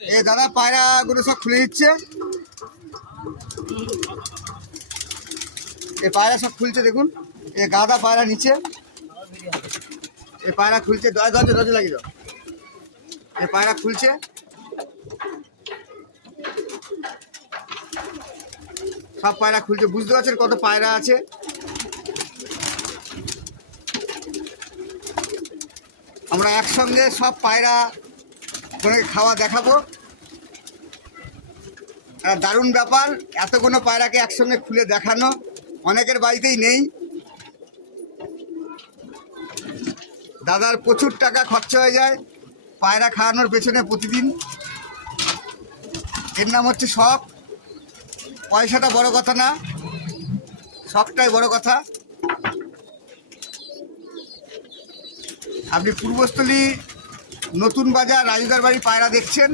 এ দাদা পায়রাগুলো সব খুলে দিচ্ছে। এ পায়রা সব খুলছে, দেখুন এ গাদা পায়রা নিচে। এ পায়রা খুলছে, দরজা লাগিয়ে দাও। এ পায়রা খুলছে, সব পায়রা খুলছে। বুঝতে পারছেন কত পায়রা আছে। আমরা একসঙ্গে সব পায়রা কোনো খাওয়া দেখাবো। দারুণ ব্যাপার, এতগুলো পায়রাকে একসঙ্গে খুলে দেখানো অনেকের বাড়িতেই নেই। দাদার প্রচুর টাকা খরচা হয়ে যায় পায়রা খাওয়ানোর পেছনে প্রতিদিন। এর নাম হচ্ছে শখ। পয়সাটা বড় কথা না, শখটাই বড় কথা। আপনি পূর্বস্থলী নতুন বাজার রাজুদার বাড়ি পায়রা দেখছেন।